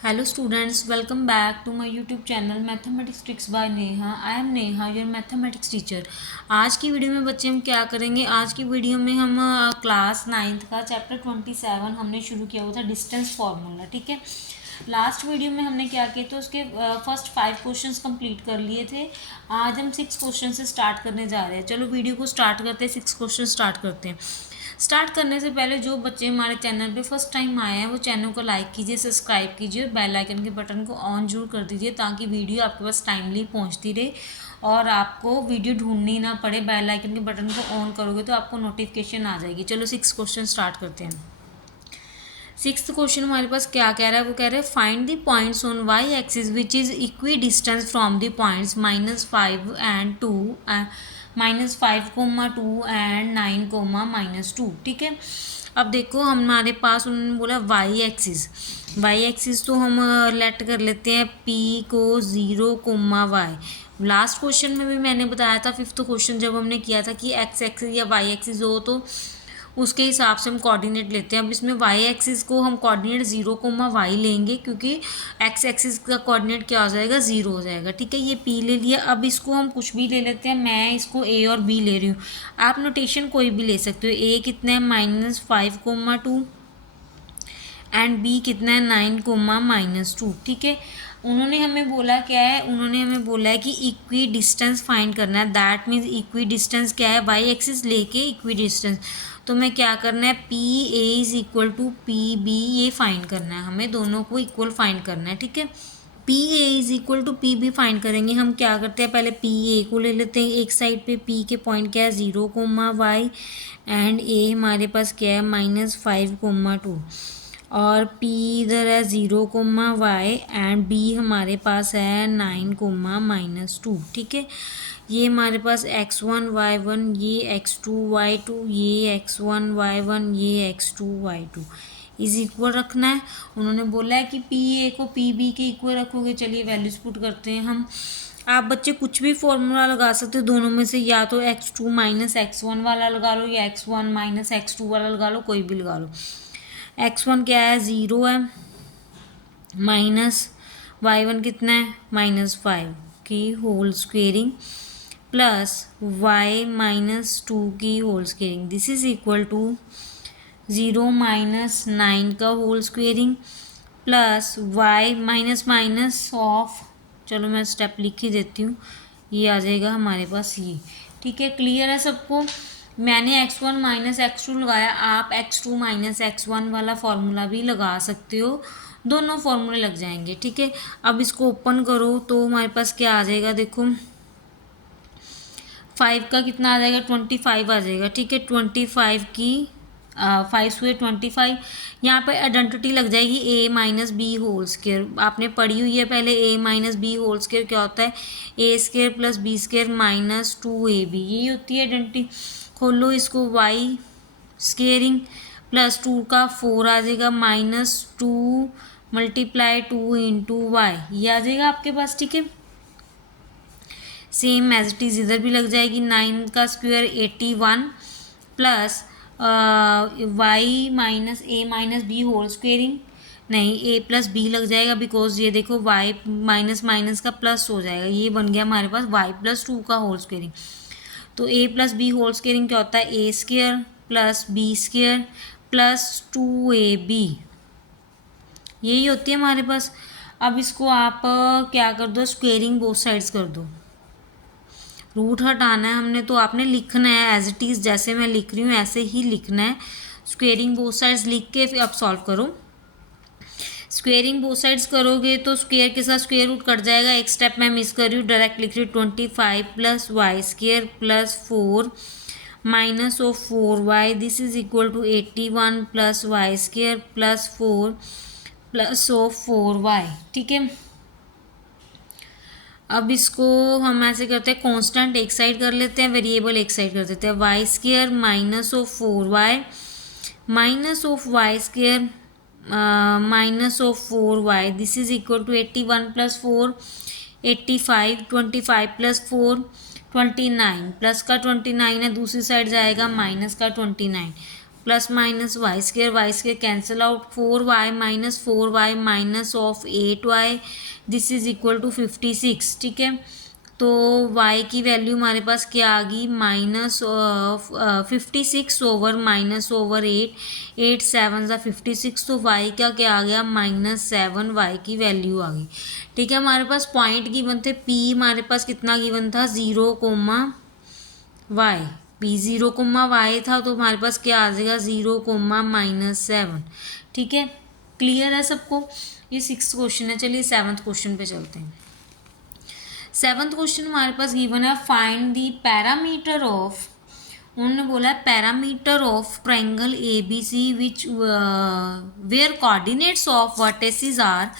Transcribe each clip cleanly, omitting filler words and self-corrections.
Hello students, welcome back to my YouTube channel Mathematics Tricks by Neha. I am Neha, your mathematics teacher. आज की video में बच्चे हम क्या करेंगे? आज की वीडियो में हम क्लास 9th का चैप्टर 27 हमने शुरू किया हुआ था, डिस्टेंस फार्मूला। ठीक है, लास्ट वीडियो में हमने क्या किया तो उसके फर्स्ट 5 क्वेश्चंस कंप्लीट कर लिए थे। आज हम 6 क्वेश्चन से स्टार्ट करने जा रहे हैं। चलो वीडियो को स्टार्ट करते हैं, 6 क्वेश्चन स्टार्ट करते हैं। स्टार्ट करने से पहले जो बच्चे हमारे चैनल पे फर्स्ट टाइम आए हैं वो चैनल को लाइक कीजिए, सब्सक्राइब कीजिए और बेल आइकन के बटन को ऑन जरूर कर दीजिए ताकि वीडियो आपके पास टाइमली पहुंचती रहे और आपको वीडियो ढूंढनी ना पड़े। बेल आइकन के बटन को ऑन करोगे तो आपको नोटिफिकेशन आ जाएगी। चलो 6 क्वेश्चन स्टार्ट करते हैं। 6th क्वेश्चन हमारे पास क्या कह रहा है? वो कह रहा है find the points on y axis which is equidistance from the points -5 and 2 -5, 2 and 9, -2। ठीक है, अब देखो हमारे पास उन्होंने बोला वाई एक्सिस तो हम लेट कर लेते हैं पी को 0, लास्ट क्वेश्चन में भी मैंने बताया था 5th क्वेश्चन जब हमने किया था कि एक्स एक्सिस या वाई एक्सिस हो तो उसके हिसाब से हम कोऑर्डिनेट लेते हैं। अब इसमें वाई एक्सिस को हम कोऑर्डिनेट 0, लेंगे क्योंकि एक्स एक्सिस का कोऑर्डिनेट क्या हो जाएगा? 0 हो जाएगा। ठीक है, ये पी ले लिया। अब इसको हम कुछ भी ले लेते हैं, मैं इसको ए और बी ले रही हूँ। आप नोटेशन कोई भी ले सकते हो। ए कितना है? -5, 2 एंड बी कितना है? 9, -2। ठीक है, उन्होंने हमें बोला क्या है? उन्होंने हमें बोला है कि इक्वी डिस्टेंस फाइंड करना है। दैट मीन्स इक्वी डिस्टेंस क्या है? वाई एक्सिस लेके इक्वी डिस्टेंस। तो मैं क्या करना है? P A is equal to P B, ये फाइंड करना है हमें, दोनों को इक्वल फाइंड करना है। ठीक है, P A is equal to P B find करेंगे। हम क्या करते हैं, पहले पी ए को ले लेते हैं। एक साइड पे पी के पॉइंट क्या है? 0, एंड ए हमारे पास क्या है? -5, 2 और पी इधर है 0, एंड बी हमारे पास है 9, -2। ठीक है, ये हमारे पास x1 y1, ये x2 y2, ये x1 y1, ये x2 y2 इज इक्वल रखना है। उन्होंने बोला है कि पी ए को पी बी के इक्वल रखोगे। चलिए वैल्यूज पुट करते हैं हम। आप बच्चे कुछ भी फॉर्मूला लगा सकते हो दोनों में से, या तो x2 -x1 वाला लगा लो या x1 -x2 वाला लगा लो, कोई भी लगा लो। x1 क्या है? 0 है, माइनस y1 कितना है? -5 की होल स्क्वेयरिंग प्लस y-2 की whole squaring. This is equal to 0 -9 का whole squaring plus y minus of, चलो मैं स्टेप लिख ही देती हूँ, ये आ जाएगा हमारे पास ये। ठीक है, क्लियर है सबको? मैंने x1 -x2 लगाया, आप x2 -x1 वाला फॉर्मूला भी लगा सकते हो, दोनों फॉर्मूले लग जाएंगे। ठीक है, अब इसको ओपन करो तो हमारे पास क्या आ जाएगा? देखो 5 का कितना आ जाएगा? 25 आ जाएगा। ठीक है, 25 की 5 हुए 25। यहाँ पे आइडेंटिटी लग जाएगी a-b होल स्क्वायर, आपने पढ़ी हुई है पहले। a-b होल स्क्वायर क्या होता है? a² + b² -2ab, यही होती है आइडेंटिटी। खोलो इसको, y स्क्वेयरिंग प्लस 2 का 4 आ जाएगा, -2 × 2 × y, ये आ जाएगा आपके पास। ठीक है, सेम एज इट इज़ इधर भी लग जाएगी। 9 का square 81 plus y -a-b whole squaring, नहीं a + b लग जाएगा बिकॉज ये देखो y माइनस का प्लस हो जाएगा, ये बन गया हमारे पास y + 2 का होल स्क्वेयरिंग। तो a + b होल स्क्वेयरिंग क्या होता है? a² + b² + 2ab, यही होती है हमारे पास। अब इसको आप क्या कर दो? स्क्वेयरिंग बोथ साइड्स कर दो। रूट हटाना है हमने, तो आपने लिखना है एज इट इज़, जैसे मैं लिख रही हूँ ऐसे ही लिखना है। स्क्वेयरिंग बोथ साइड्स लिख के फिर अब सॉल्व करो। स्क्वेयरिंग बोथ साइड्स करोगे तो स्क्वेयर के साथ स्क्वेयर रूट कट जाएगा। एक स्टेप मैं मिस कर रही हूँ, डायरेक्ट लिख रही हूँ। 25 + y² + 4 -4y, this is equal to 81 + y² + 4 + 4y। ठीक है, अब इसको हम ऐसे करते हैं, कांस्टेंट एक साइड कर लेते हैं, वेरिएबल एक साइड कर देते हैं। y² -4y -4y, this is equal to 81 + 4 85, 25 + 4 29, plus का 29 है, दूसरी साइड जाएगा माइनस का 29 plus minus y square cancel out, 4y minus of 8y, this is equal to 56। ठीक है, तो y की वैल्यू हमारे पास क्या आ गई, minus of 56 over minus over 8 7 ज़ा 56, तो y का क्या आ गया, -7 y की वैल्यू आ गई। ठीक है, हमारे पास पॉइंट गिवन थे, p हमारे पास कितना गिवन था, 0, y, p 0, y था, तो हमारे पास क्या आ जाएगा, 0, -7। ठीक है, क्लियर है सबको। ये 6th क्वेश्चन है। चलिए 7th क्वेश्चन पे चलते हैं। 7th क्वेश्चन हमारे पास गिवन है, फाइंड दी पैरामीटर ऑफ, उन्होंने बोला है parameter of triangle A B C which where coordinates of vertices are,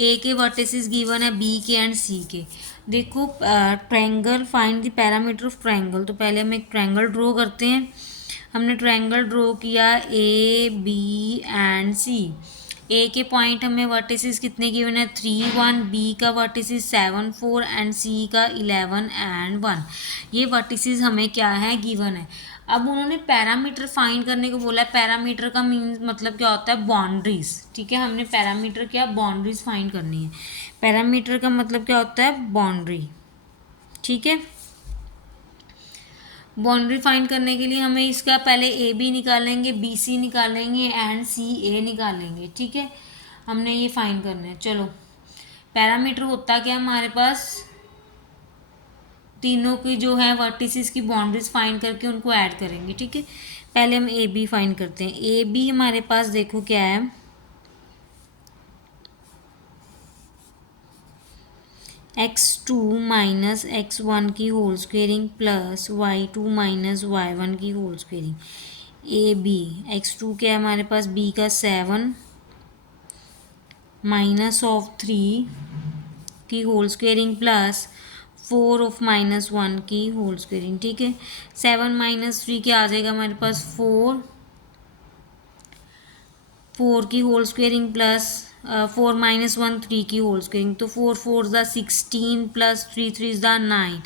A के वर्टिसेस गिवन है, बी के एंड सी के। देखो triangle, find the parameter of triangle, तो पहले हम एक ट्रायंगल ड्रॉ करते हैं। हमने ट्रायंगल ड्रॉ किया ए बी एंड सी। ए के पॉइंट हमें वर्टिसेस कितने गिवन है, 3 1, बी का वर्टिसेस 7 4 एंड सी का 11 एंड 1। ये वर्टिसेस हमें क्या है, गिवन है। अब उन्होंने पैरामीटर फाइंड करने को बोला है। पैरामीटर का मीन मतलब क्या होता है, बाउंड्रीज। ठीक है, हमने पैरामीटर क्या, बाउंड्रीज फाइंड करनी है। पैरामीटर का मतलब क्या होता है, बाउंड्री। ठीक है, बाउंड्री फाइंड करने के लिए हमें इसका पहले ए बी निकालेंगे, बी सी निकालेंगे एंड सी ए निकालेंगे। ठीक है, हमने ये फाइंड करना है। चलो, पैरामीटर होता क्या हमारे पास, तीनों की जो है वर्टिसेस की बाउंड्रीज फाइंड करके उनको ऐड करेंगे। ठीक है, पहले हम ए बी फाइंड करते हैं। ए बी हमारे पास देखो क्या है, x2 माइनस x1 की whole squaring plus y2 minus y1 की whole squaring. A B, x2 क्या है हमारे पास, b का 7 माइनस ऑफ 3 की होल स्क्वेयरिंग प्लस 4 ऑफ -1 की होल स्क्वेयरिंग। ठीक है, 7 माइनस 3 क्या आ जाएगा हमारे पास, 4 की होल स्क्वेयरिंग प्लस 4 -1 3 की होल स्क्वेयरिंग, तो 4 4 ज़ा 16 प्लस 3 3 ज़ा 9,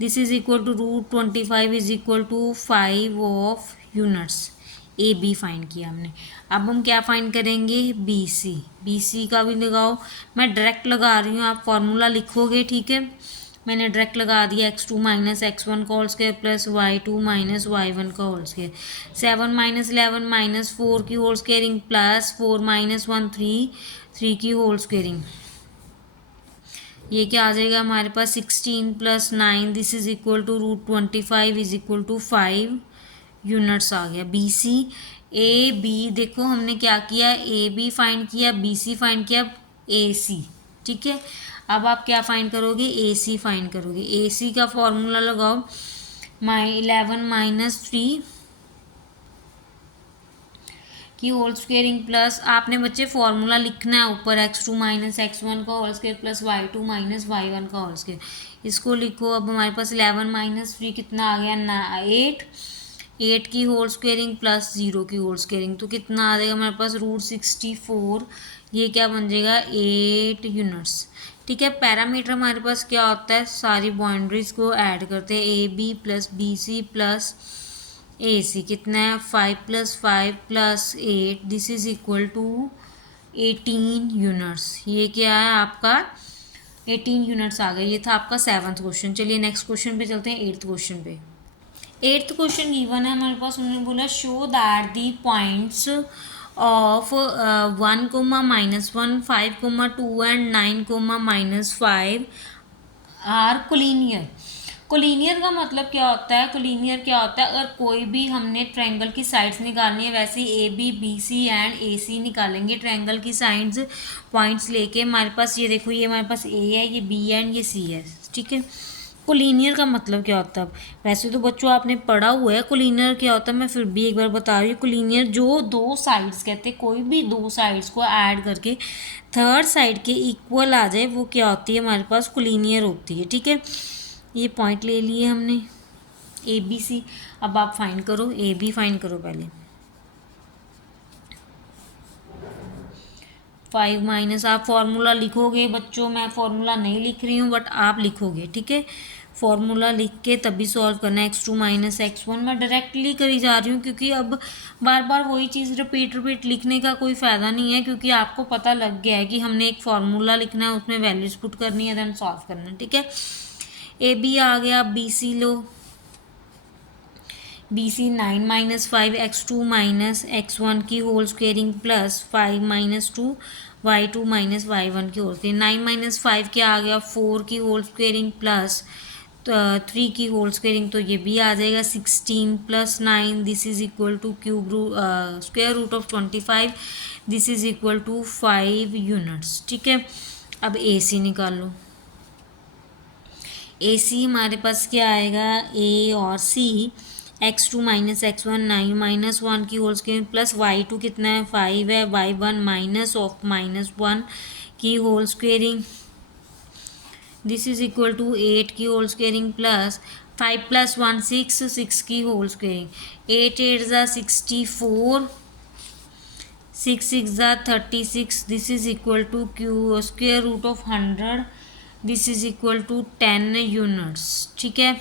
this is equal to √25 is equal to 5 of units. A B find किया हमने। अब हम क्या फाइंड करेंगे, बी सी। बी सी का भी लगाओ, मैं डायरेक्ट लगा रही हूँ, आप फॉर्मूला लिखोगे। ठीक है, मैंने डायरेक्ट लगा दिया, x2 माइनस x1 का whole square plus y2 minus y1 का होल स्क्वायर, 7 माइनस 11 माइनस 4 की होल स्क्वेयरिंग प्लस 4 माइनस 1 3 की होल स्क्वेयरिंग। ये क्या आ जाएगा हमारे पास, 16 plus 9, this is equal to √25 is equal to 5 units आ गया। बी सी, ए बी, देखो हमने क्या किया, ए बी फाइंड किया, बी सी फाइंड किया, ए सी। ठीक है, अब आप क्या फाइंड करोगे, ए सी फाइंड करोगे। ए सी का फॉर्मूला लगाओ, 11 माइनस 3 की होल स्क्वेयरिंग प्लस, आपने बच्चे फॉर्मूला लिखना है ऊपर, x2 माइनस x1 का whole square plus y2 minus y1 का होल स्क्वेयर, इसको लिखो। अब हमारे पास 11 माइनस 3 कितना आ गया, 8 की होल स्क्वेयरिंग प्लस 0 की होल स्क्वेयरिंग, तो कितना आ जाएगा हमारे पास, √64। ये क्या बन जाएगा, 8 यूनिट्स। ठीक है, पैरामीटर हमारे पास क्या होता है, सारी बाउंड्रीज को ऐड करते हैं, A B plus B C plus A C, कितना है, 5 + 5 + 8, this is equal to 18 units. ये क्या है आपका, 18 यूनिट्स आ गए। ये था आपका 7th क्वेश्चन। चलिए नेक्स्ट क्वेश्चन पे चलते हैं, 8th क्वेश्चन पे। 8th क्वेश्चन गिवन है हमारे पास, उन्होंने बोला show that the points of 1, -1, 5, 2 and 9, -5 are collinear. Collinear का मतलब क्या होता है, कोलिनियर क्या होता है, अगर कोई भी हमने ट्रायंगल की साइड्स निकालनी है, वैसे ही A B B C and A C निकालेंगे ट्रायंगल की साइड्स पॉइंट्स लेके। हमारे पास ये देखो, ये हमारे पास ए है, ये बी है एंड ये सी है। ठीक है, कोलिनियर का मतलब क्या होता है, वैसे तो बच्चों आपने पढ़ा हुआ है कोलिनियर क्या होता है, मैं फिर भी एक बार बता रही हूँ। कोलिनियर जो दो साइड्स कहते हैं, कोई भी दो साइड्स को ऐड करके थर्ड साइड के इक्वल आ जाए, वो क्या होती है हमारे पास, कोलिनियर होती है। ठीक है, ये पॉइंट ले लिए हमने ए बी सी। अब आप फाइंड करो, ए बी फाइंड करो पहले। 5 माइनस, आप फॉर्मूला लिखोगे बच्चों, मैं फॉर्मूला नहीं लिख रही हूँ बट आप लिखोगे। ठीक है, फॉर्मूला लिख के तभी सॉल्व करना है। x2 माइनस x1 मैं डायरेक्टली करी जा रही हूँ, क्योंकि अब बार बार वही चीज़ रिपीट लिखने का कोई फ़ायदा नहीं है, क्योंकि आपको पता लग गया है कि हमने एक फार्मूला लिखना है, उसमें वैल्यूज पुट करनी है, देन सॉल्व करना है। ठीक है, ए बी आ गया, बी सी लो, B C 9 minus 5 x2 minus x1 की whole squaring plus 5 minus 2 y2 minus y1 की होल स्क्वेयरिंग। 9 माइनस 5 क्या आ गया, 4 की होल स्क्वेयरिंग प्लस 3 की होल स्क्वेयरिंग, तो ये भी आ जाएगा 16 plus 9, this is equal to cube square root of 25, this is equal to 5 units. ठीक है, अब ए सी निकाल लो। ए सी हमारे पास क्या आएगा, ए और सी, x2 माइनस x1 9 माइनस 1 की होल स्क्वेयर प्लस y2 कितना है 5 है, y1 माइनस ऑफ माइनस 1 की whole squaring, this is equal to 8 की होल स्क्वेयरिंग प्लस 5 प्लस 1 6, 6 की होल स्क्वेयरिंग, 8 8 ज़ा 64, 6 6 ज़ा 36, this is equal to Q square root of 100, this is equal to 10 units. ठीक है,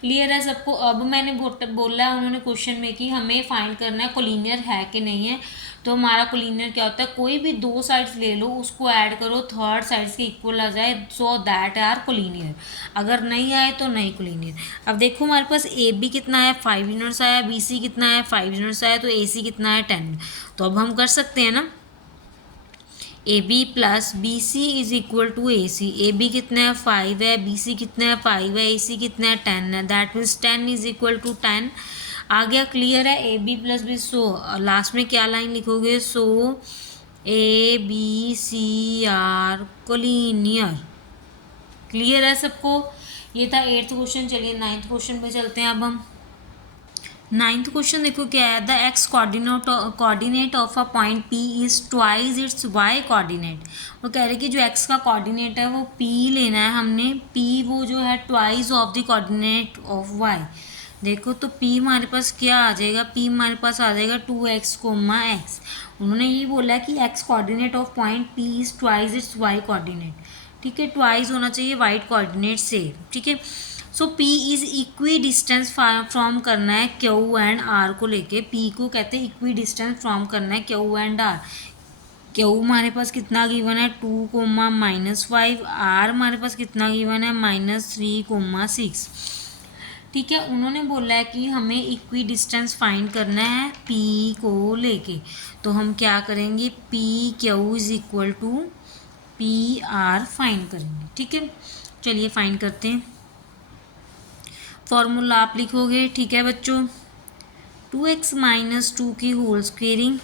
क्लियर है सबको। अब मैंने बोला है उन्होंने क्वेश्चन में कि हमें फाइंड करना है कोलिनियर है कि नहीं है। तो हमारा कोलिनियर क्या होता है, कोई भी दो साइड्स ले लो, उसको ऐड करो, थर्ड साइड्स के इक्वल आ जाए, सो दैट आर कोलिनियर। अगर नहीं आए तो नहीं कोलिनियर। अब देखो हमारे पास ए बी कितना है 5 यूनिट्स आया, बी सी कितना है 5 यूनिट्स आया, तो ए सी कितना है 10। तो अब हम कर सकते हैं ना, A B plus B C is equal to A C. A B कितना है 5 है, बी सी कितना है 5 है, ए सी कितना है 10 है, that means 10 is equal to 10 आ गया। क्लियर है, A B plus B, so last में क्या लाइन लिखोगे, so A B C are collinear. Clear है सबको, ये था 8th क्वेश्चन। चलिए 9th क्वेश्चन पे चलते हैं अब हम। 9th क्वेश्चन देखो क्या है, the x coordinate of a point P is twice its y coordinate. वो कह रहे कि जो एक्स का कोऑर्डिनेट है वो पी लेना है हमने, पी वो जो है twice of the coordinate of y. देखो तो पी हमारे पास क्या आ जाएगा, पी हमारे पास आ जाएगा 2x कोमा एक्स। उन्होंने ये बोला कि x coordinate of point P is twice its y coordinate. ठीक है, ट्वाइस होना चाहिए वाई कोऑर्डिनेट से। ठीक है, सो P is equidistance from करना है क्यू एंड आर को लेके। P को कहते हैं इक्वी डिस्टेंस फ्रॉम करना है क्यू एंड आर। क्यू हमारे पास कितना गिवन है 2 कोमा माइनस 5, आर हमारे पास कितना गिवन है -3 कोमा 6। ठीक है, उन्होंने बोला है कि हमें इक्वी डिस्टेंस फाइंड करना है P को लेके। तो हम क्या करेंगे, P Q is equal to P R find करेंगे। ठीक है, चलिए फाइंड करते हैं। फॉर्मूला आप लिखोगे, ठीक है बच्चों, 2x माइनस 2 की होल स्क्वेयरिंग।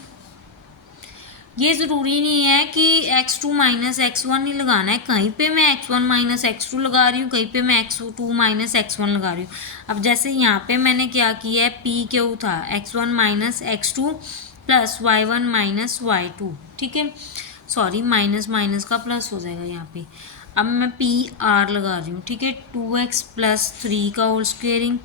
ये ज़रूरी नहीं है कि x2 माइनस x1 ही लगाना है, कहीं पे मैं x1 माइनस x2 लगा रही हूँ, कहीं पे मैं x2 माइनस x1 लगा रही हूँ। अब जैसे यहाँ पे मैंने क्या किया है, पी क्यू था x1 minus x2 plus y1 minus y2। ठीक है, सॉरी माइनस माइनस का प्लस हो जाएगा यहाँ पे। अब मैं पी आर लगा रही हूँ। ठीक है, 2x प्लस 3 का whole squaring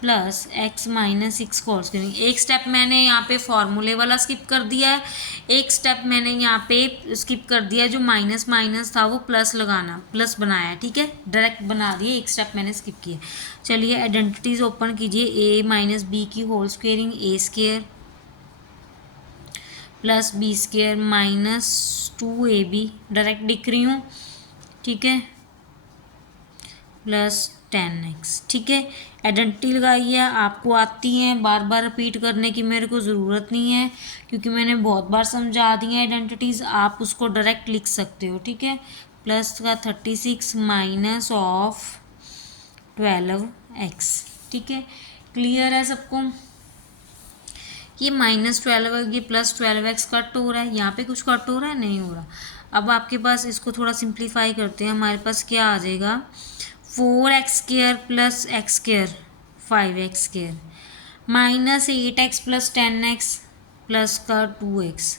plus x minus 6 का होल स्क्वेयरिंग। एक स्टेप मैंने यहाँ पे फॉर्मूले वाला स्किप कर दिया है, एक स्टेप मैंने यहाँ पे स्किप कर दिया है, जो माइनस माइनस था वो प्लस लगाना, प्लस बनाया। ठीक है, डायरेक्ट बना दिए, एक स्टेप मैंने स्किप किया। चलिए आइडेंटिटीज ओपन कीजिए, a माइनस बी की whole squaring A square plus B square minus 2ab, direct लिख रही हूँ। ठीक है, प्लस 10x। ठीक है, आइडेंटिटी लगाई है, आपको आती है, बार बार रिपीट करने की मेरे को ज़रूरत नहीं है, क्योंकि मैंने बहुत बार समझा दी है आइडेंटिटीज़, आप उसको डायरेक्ट लिख सकते हो। ठीक है, प्लस का 36 माइनस ऑफ 12x। ठीक है, क्लियर है सबको। ये -12 ये +12x कट हो रहा है, यहाँ पे कुछ कट हो रहा है, नहीं हो रहा। अब आपके पास इसको थोड़ा सिंप्लीफाई करते हैं, हमारे पास क्या आ जाएगा, 4x square plus x square 5x square minus 8x plus 10x plus का 2x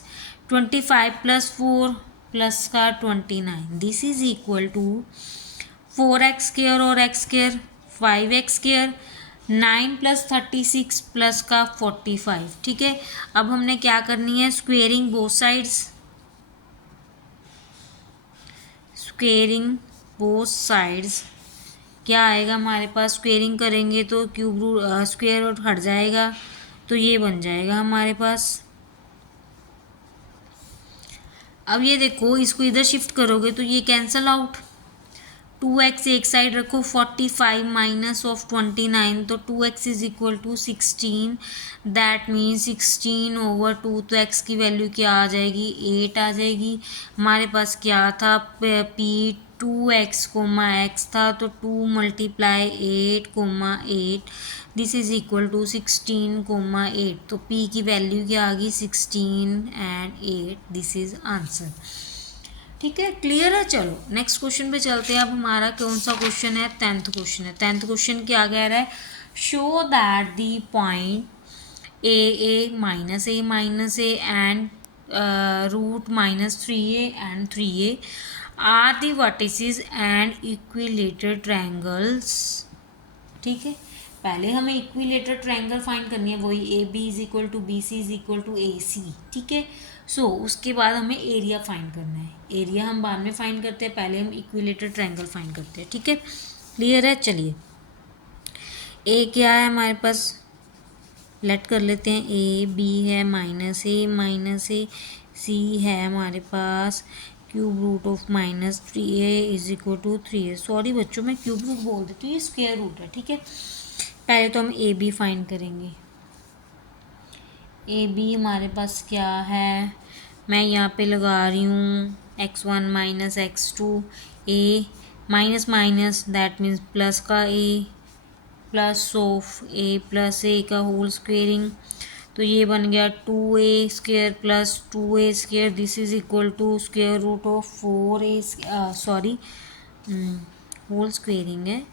25 प्लस 4 प्लस का 29, this is equal to 4x square और x square 5x square 9 plus 36 plus का 45। ठीक है, अब हमने क्या करनी है, squaring both sides, squaring both sides क्या आएगा हमारे पास, स्क्वेयरिंग करेंगे तो क्यूब रूट स्क्वेयर रूट हट जाएगा, तो ये बन जाएगा हमारे पास। अब ये देखो, इसको इधर शिफ्ट करोगे तो ये कैंसल आउट। 2x एक साइड रखो, 45 माइनस ऑफ 29, तो 2x is equal to 16। That means 16/2, तो x की वैल्यू क्या आ जाएगी, 8 आ जाएगी। हमारे पास क्या था, p 2x कोमा x था, तो 2 multiply 8 comma 8, this is equal to 16 comma 8। तो p की वैल्यू क्या आ गई, 16 एंड 8, दिस इज आंसर। ठीक है, क्लियर है। चलो नेक्स्ट क्वेश्चन पे चलते हैं। अब हमारा कौन सा क्वेश्चन है, 10th क्वेश्चन है। 10th क्वेश्चन क्या कह रहा है, show that the point A minus A and root -3a and 3a are the vertices and equilateral triangles. ठीक है, पहले हमें इक्विलेटरल ट्रायंगल फाइंड करनी है, वही A B is equal to B C is equal to A C. ठीक है, सो उसके बाद हमें एरिया फाइंड करना है। एरिया हम बाद में फाइंड करते हैं, पहले हम इक्विलेटरल ट्रायंगल फाइंड करते हैं। ठीक है, क्लियर है। चलिए, ए क्या है हमारे पास, लेट कर लेते हैं, ए बी है माइनस ए, सी है हमारे पास cube root of -3a is equal to 3a। Sorry बच्चों, मैं क्यूब रूट बोल देती हूँ, ये स्क्वायर रूट है। ठीक है, पहले तो हम ए बी फाइंड करेंगे। ए बी हमारे पास क्या है, मैं यहाँ पे लगा रही हूँ x1 minus x2, A minus minus that means plus का A, plus of A plus A का होल स्क्वेयरिंग, तो ये बन गया 2a square plus 2a square, this is equal to square root of 4a, sorry whole squaring है,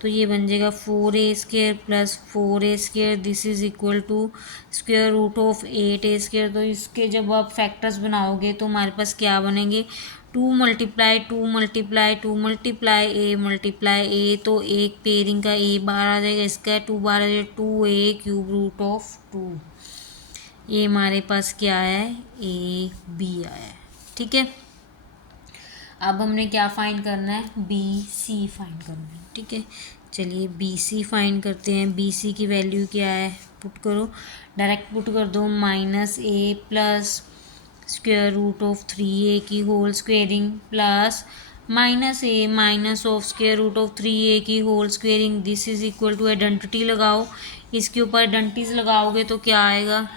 तो ये बन जाएगा 4a square plus 4a square, this is equal to square root of 8a square. तो इसके जब आप फैक्टर्स बनाओगे तो हमारे पास क्या बनेंगे, 2 multiply 2 multiply 2 multiply A multiply ए, तो एक पेयरिंग का ए बाहर आ जाएगा, इसका 2 बाहर आ जाएगा, 2a क्यूब रूट ऑफ 2। ये हमारे पास क्या है, ए बी आया है। ठीक है, अब हमने क्या फाइंड करना है, बी सी फाइंड करना है। ठीक है, चलिए बी सी फाइंड करते हैं। बी सी की वैल्यू क्या है, पुट करो, डायरेक्ट पुट कर दो, -a plus square root of 3a की whole squaring plus -a minus of square root of 3a की whole squaring, this is equal to identity लगाओ। इसके ऊपर आइडेंटिटीज लगाओगे तो क्या आएगा,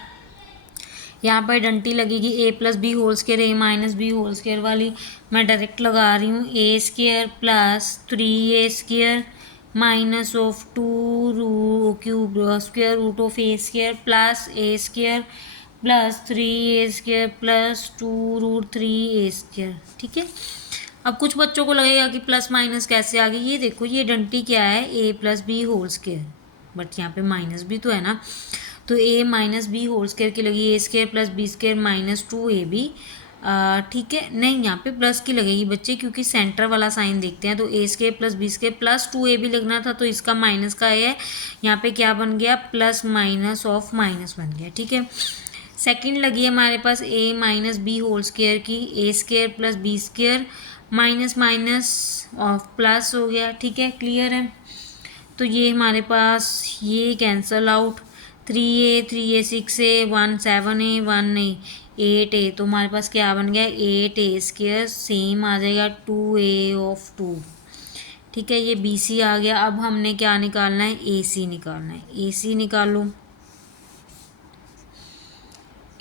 यहाँ पर आइडेंटिटी लगेगी A plus B whole square, A minus B whole square वाली, मैं डायरेक्ट लगा रही हूँ, A square plus 3a square minus of 2 cube square root of A square plus A square plus 3a square plus 2√3a square. ठीक है, अब कुछ बच्चों को लगेगा कि प्लस माइनस कैसे आ गई, ये देखो ये आइडेंटिटी क्या है, A plus B whole square, but यहाँ पे माइनस भी तो है ना, तो A minus B whole square की लगी, A square plus B square -2ab। ठीक है, नहीं यहाँ पे प्लस की लगेगी बच्चे, क्योंकि सेंटर वाला साइन देखते हैं, तो A square plus B square plus 2ab लगना था, तो इसका माइनस का है, यहाँ पे क्या बन गया, प्लस माइनस ऑफ माइनस बन गया। ठीक है, सेकंड लगी है हमारे पास A minus B whole square की, A square plus B square minus minus of plus हो गया। ठीक है, क्लियर है। तो ये हमारे पास ये cancel out, 3a 6a 1 7a 1a 8a, तो हमारे पास क्या बन गया, 8a स्क्वायर सेम आ जाएगा 2a ऑफ 2। ठीक है, ये बी सी आ गया। अब हमने क्या निकालना है, ए सी निकालना है। ए सी निकालो,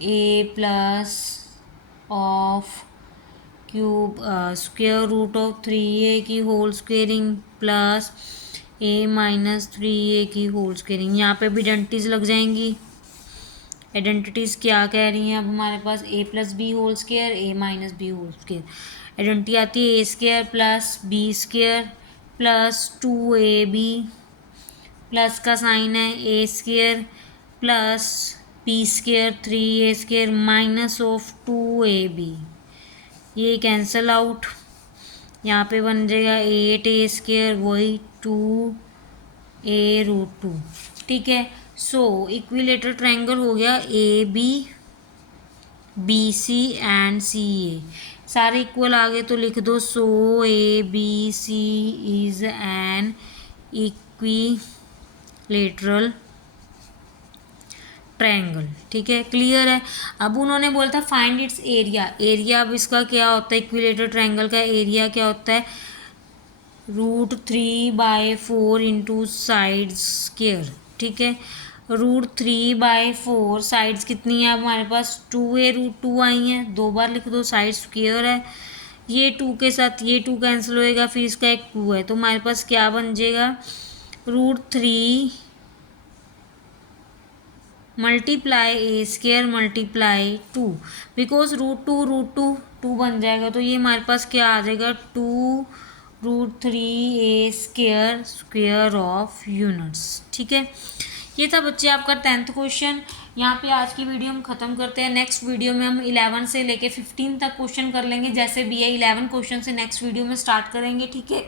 A plus of cube square root of 3a की whole squaring plus A minus 3a की होल स्क्वेयरिंग, यहाँ पे भी आइडेंटिटीज लग जाएंगी। आइडेंटिटीज क्या कह रही हैं, अब हमारे पास A plus B whole square, A minus B whole square, identity आती है A square plus B square plus 2ab, plus का साइन है, A square plus B square 3a square minus of 2ab, ये कैंसल आउट, यहाँ पे बन जाएगा 8a square, वही 2a√2। ठीक है, सो इक्विलेटरल ट्रायंगल हो गया A B, B C and C A, सारे इक्वल आ गए तो लिख दो, so A B C is an equilateral triangle. ठीक है, क्लियर है। अब उन्होंने बोला था फाइंड इट्स एरिया। एरिया अब इसका क्या होता है, इक्विलेटरल ट्रायंगल का एरिया क्या होता है, √3/4 इंटू साइड स्क्वेयर। ठीक है, √3/4 साइड्स कितनी है, अब हमारे पास 2a √2 आई हैं, 2 बार लिख दो, साइड स्क्वेयर है, ये 2 के साथ ये 2 कैंसिल होएगा, फिर इसका एक 2 है, तो हमारे पास क्या बन जाएगा, √3 मल्टीप्लाई a² मल्टीप्लाई 2, बिकॉज √2 बन जाएगा, तो ये हमारे पास क्या आ जाएगा, 2√3a² स्क्वेयर ऑफ यूनिट्स। ठीक है, ये था बच्चे आपका 10th क्वेश्चन। यहाँ पे आज की वीडियो हम ख़त्म करते हैं। नेक्स्ट वीडियो में हम 11 से लेके 15 तक क्वेश्चन कर लेंगे, जैसे भी है 11 क्वेश्चन से नेक्स्ट वीडियो में स्टार्ट करेंगे। ठीक है,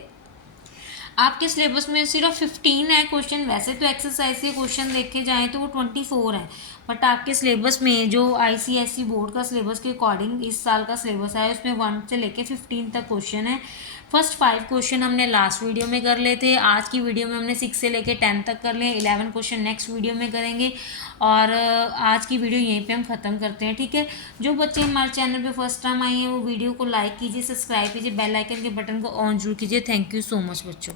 आपके सिलेबस में सिर्फ 15 है क्वेश्चन, वैसे तो एक्सरसाइज के क्वेश्चन देखे जाएँ तो वो 24 है, बट आपके सिलेबस में जो ICSE बोर्ड का सिलेबस के अकॉर्डिंग इस साल का सिलेबस है, उसमें 1 से लेके 15 तक क्वेश्चन है। फर्स्ट 5 क्वेश्चन हमने लास्ट वीडियो में कर लिए थे, आज की वीडियो में हमने 6 से लेके 10 तक कर लिए, 11 क्वेश्चन नेक्स्ट वीडियो में करेंगे, और आज की वीडियो यहीं पे हम ख़त्म करते हैं। ठीक है, जो बच्चे हमारे चैनल पे फर्स्ट टाइम आए हैं वो वीडियो को लाइक कीजिए, सब्सक्राइब कीजिए, बेल आइकन के बटन को ऑन जरूर कीजिए। थैंक यू सो मच बच्चों।